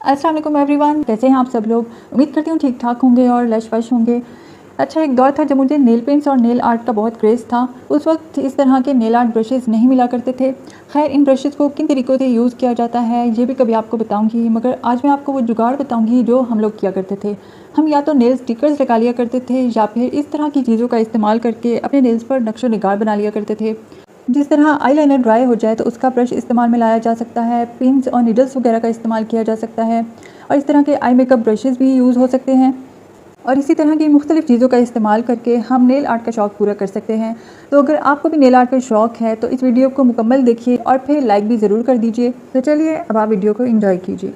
अस्सलाम वालेकुम एवरीवन, कैसे हैं आप सब लोग। उम्मीद करती हूँ ठीक ठाक होंगे और लश वश होंगे। अच्छा, एक दौर था जब मुझे नेल पेंट्स और नेल आर्ट का बहुत क्रेज़ था। उस वक्त इस तरह के नेल आर्ट ब्रशेज़ नहीं मिला करते थे। खैर, इन ब्रशेज़ को किन तरीक़ों से यूज़ किया जाता है ये भी कभी आपको बताऊँगी, मगर आज मैं आपको वो जुगाड़ बताऊँगी जो हम लोग किया करते थे। हम या तो नेल स्टिकर्स लगा लिया करते थे या फिर इस तरह की चीज़ों का इस्तेमाल करके अपने नेल्स पर नक्शो निगार बना लिया करते थे। जिस तरह आईलाइनर ड्राई हो जाए तो उसका ब्रश इस्तेमाल में लाया जा सकता है, पिन्स और नीडल्स वगैरह का इस्तेमाल किया जा सकता है और इस तरह के आई मेकअप ब्रशेज़ भी यूज़ हो सकते हैं और इसी तरह की मुख्तलिफ़ चीज़ों का इस्तेमाल करके हम नेल आर्ट का शौक़ पूरा कर सकते हैं। तो अगर आपको भी नेल आर्ट का शौक़ है तो इस वीडियो को मुकम्मल देखिए और फिर लाइक भी ज़रूर कर दीजिए। तो चलिए अब आप वीडियो को एंजॉय कीजिए।